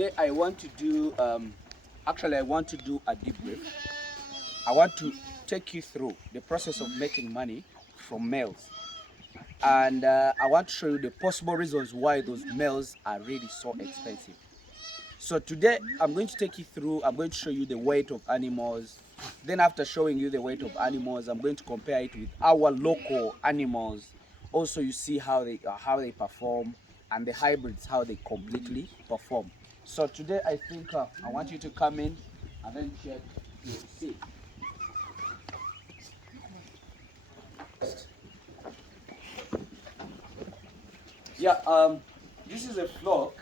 Today I want to do, I want to do a debrief. I want to take you through the process of making money from males. And I want to show you the possible reasons why those males are really so expensive. So today I'm going to take you through, I'm going to show you the weight of animals. Then after showing you the weight of animals, I'm going to compare it with our local animals. Also you see how they perform, and the hybrids, how they completely perform. So today I think I want you to come in and then check to see. Yeah, this is a flock.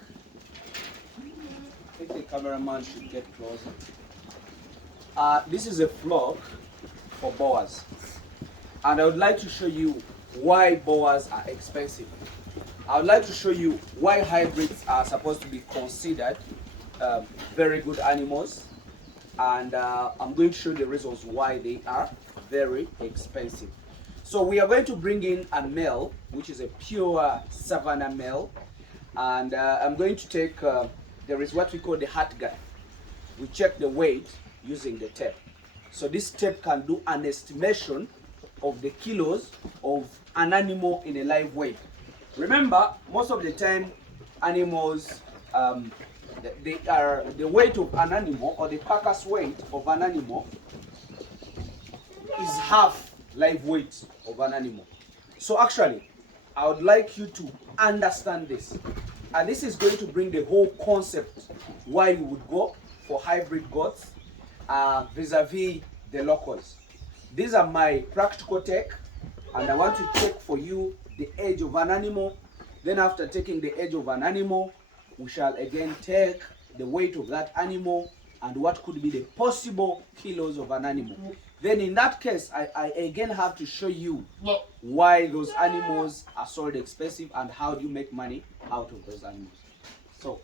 I think the cameraman should get closer. This is a flock for boas, and I would like to show you why boas are expensive. I would like to show you why hybrids are supposed to be considered very good animals, and I'm going to show you the reasons why they are very expensive. So we are going to bring in a male, which is a pure savannah male, and I'm going to take, there is what we call the heart gun. We check the weight using the tape. So this tape can do an estimation of the kilos of an animal in a live weight. Remember, most of the time animals, the weight of an animal, or the carcass weight of an animal, is half live weight of an animal. So actually, I would like you to understand this. And this is going to bring the whole concept why you would go for hybrid goats vis-a-vis the locals. These are my practical take, and I want to check for you the age of an animal. Then after taking the age of an animal, we shall again take the weight of that animal and what could be the possible kilos of an animal. Then in that case, I again have to show you why those animals are sold expensive and how do you make money out of those animals. So,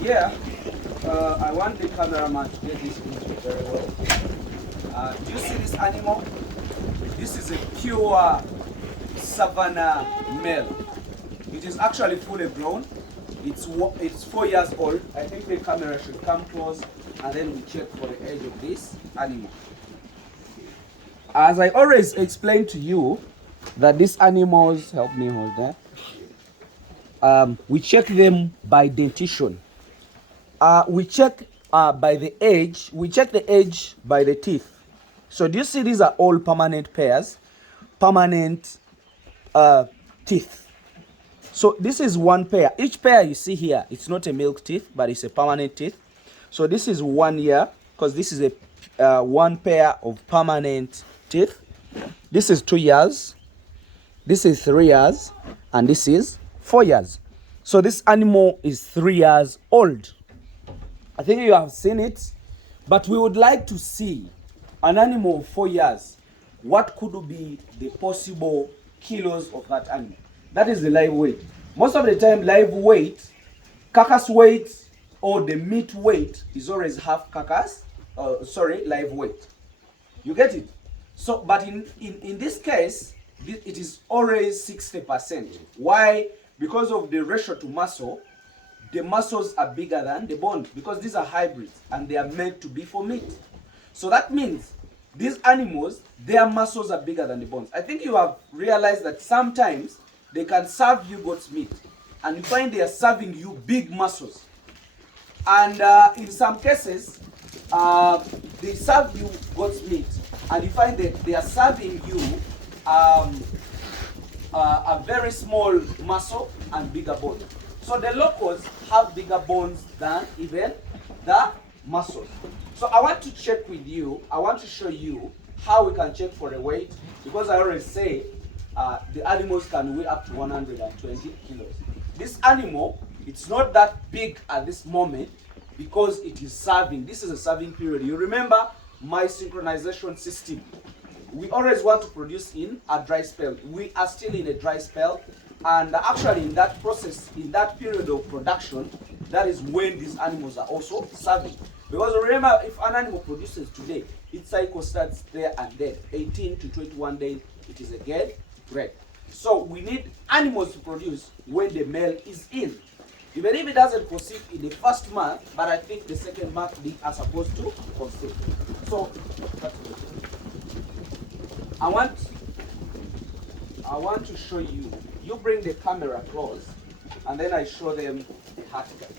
yeah, I want the cameraman to get this picture very well. Do you see this animal? This is a pure savannah male. It is actually fully grown. It's 4 years old. I think the camera should come close and then we check for the age of this animal. As I always explain to you that these animals, help me hold that. We check them by dentition. We check by the age. We check the age by the teeth. So do you see these are all permanent pairs, permanent teeth. So this is one pair. Each pair you see here, it's not a milk teeth, but it's a permanent teeth. So this is 1 year, because this is a one pair of permanent teeth. This is 2 years. This is 3 years, and this is 4 years. So this animal is 3 years old. I think you have seen it, but we would like to see an animal of 4 years. What could be the possible kilos of that animal? That is the live weight. Most of the time, live weight, carcass weight, or the meat weight is always half carcass, live weight. You get it? So, but in this case, it is always 60%. Why? Because of the ratio to muscle. The muscles are bigger than the bone because these are hybrids and they are meant to be for meat. So that means these animals, their muscles are bigger than the bones. I think you have realized that sometimes they can serve you goat's meat and you find they are serving you big muscles. And in some cases, they serve you goat's meat and you find that they are serving you a very small muscle and bigger bone. So the locals have bigger bones than even the muscles. So I want to check with you, I want to show you how we can check for a weight, because I already say the animals can weigh up to 120 kilos. This animal, it's not that big at this moment because it is serving. This is a serving period. You remember my synchronization system. We always want to produce in a dry spell. We are still in a dry spell, and actually in that process, in that period of production, that is when these animals are also serving. Because remember, if an animal produces today, its cycle starts there and then. 18 to 21 days, it is again bred. So we need animals to produce when the male is in. Even if it doesn't conceive in the first month, but I think the second month they are supposed to conceive. So I want to show you. You bring the camera close, and then I show them the heart gut.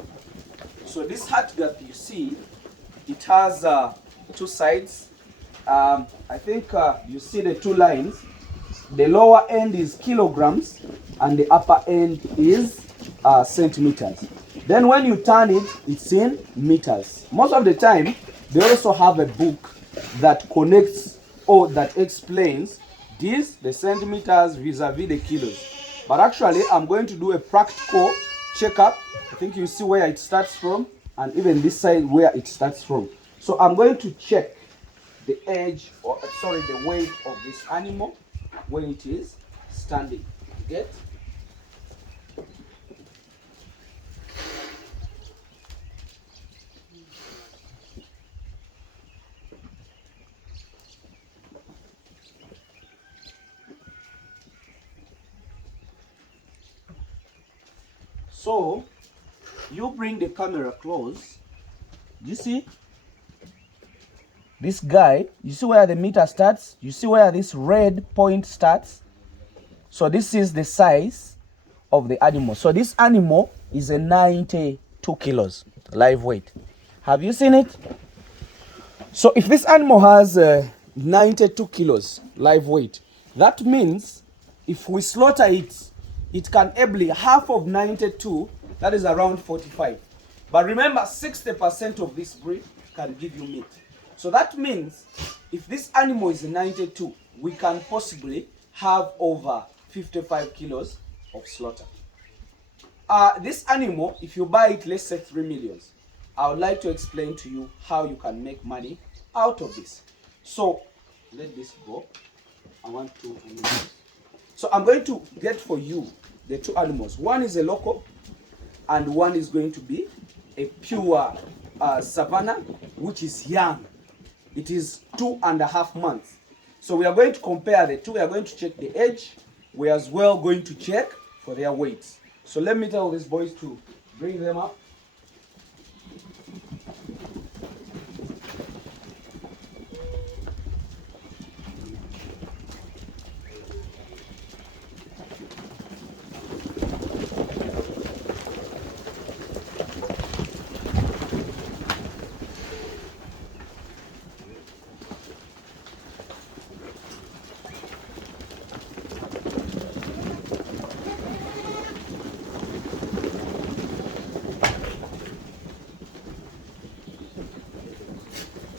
So this heart gut, you see, it has two sides. I think you see the two lines. The lower end is kilograms, and the upper end is centimeters. Then when you turn it, it's in meters. Most of the time, they also have a book that connects or that explains this, the centimeters vis-a-vis the kilos. But actually, I'm going to do a practical checkup. I think you see where it starts from, and even this side where it starts from. So I'm going to check the age, or sorry, the weight of this animal when it is standing. You get? So you bring the camera close. You see this guy, you see where the meter starts, you see where this red point starts. So this is the size of the animal. So this animal is a 92 kilos live weight. Have you seen it? So if this animal has 92 kilos live weight, that means if we slaughter it, it can ably half of 92, that is around 45. But remember, 60% of this breed can give you meat. So that means if this animal is 92, we can possibly have over 55 kilos of slaughter. This animal, if you buy it, let's say 3 million, I would like to explain to you how you can make money out of this. So let this go. I want to animals. So I'm going to get for you the two animals. One is a local, and one is going to be a pure savannah, which is young. It is 2.5 months. So we are going to compare the two. We are going to check the age. We are as well going to check for their weights. So let me tell these boys to bring them up.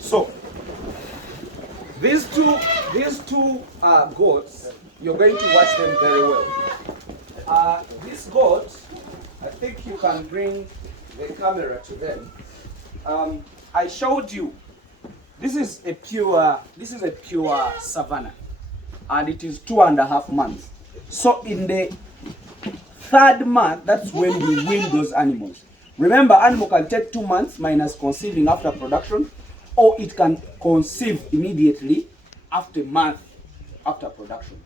So these two goats, you're going to watch them very well. These goats, I think you can bring the camera to them. I showed you. This is a pure savannah, and it is 2.5 months. So in the third month, that's when we wean those animals. Remember, animal can take 2 months minus conceiving after production, or it can conceive immediately after a month after production.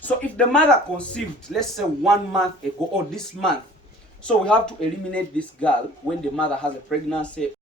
So if the mother conceived, let's say 1 month ago or this month, so we have to eliminate this girl when the mother has a pregnancy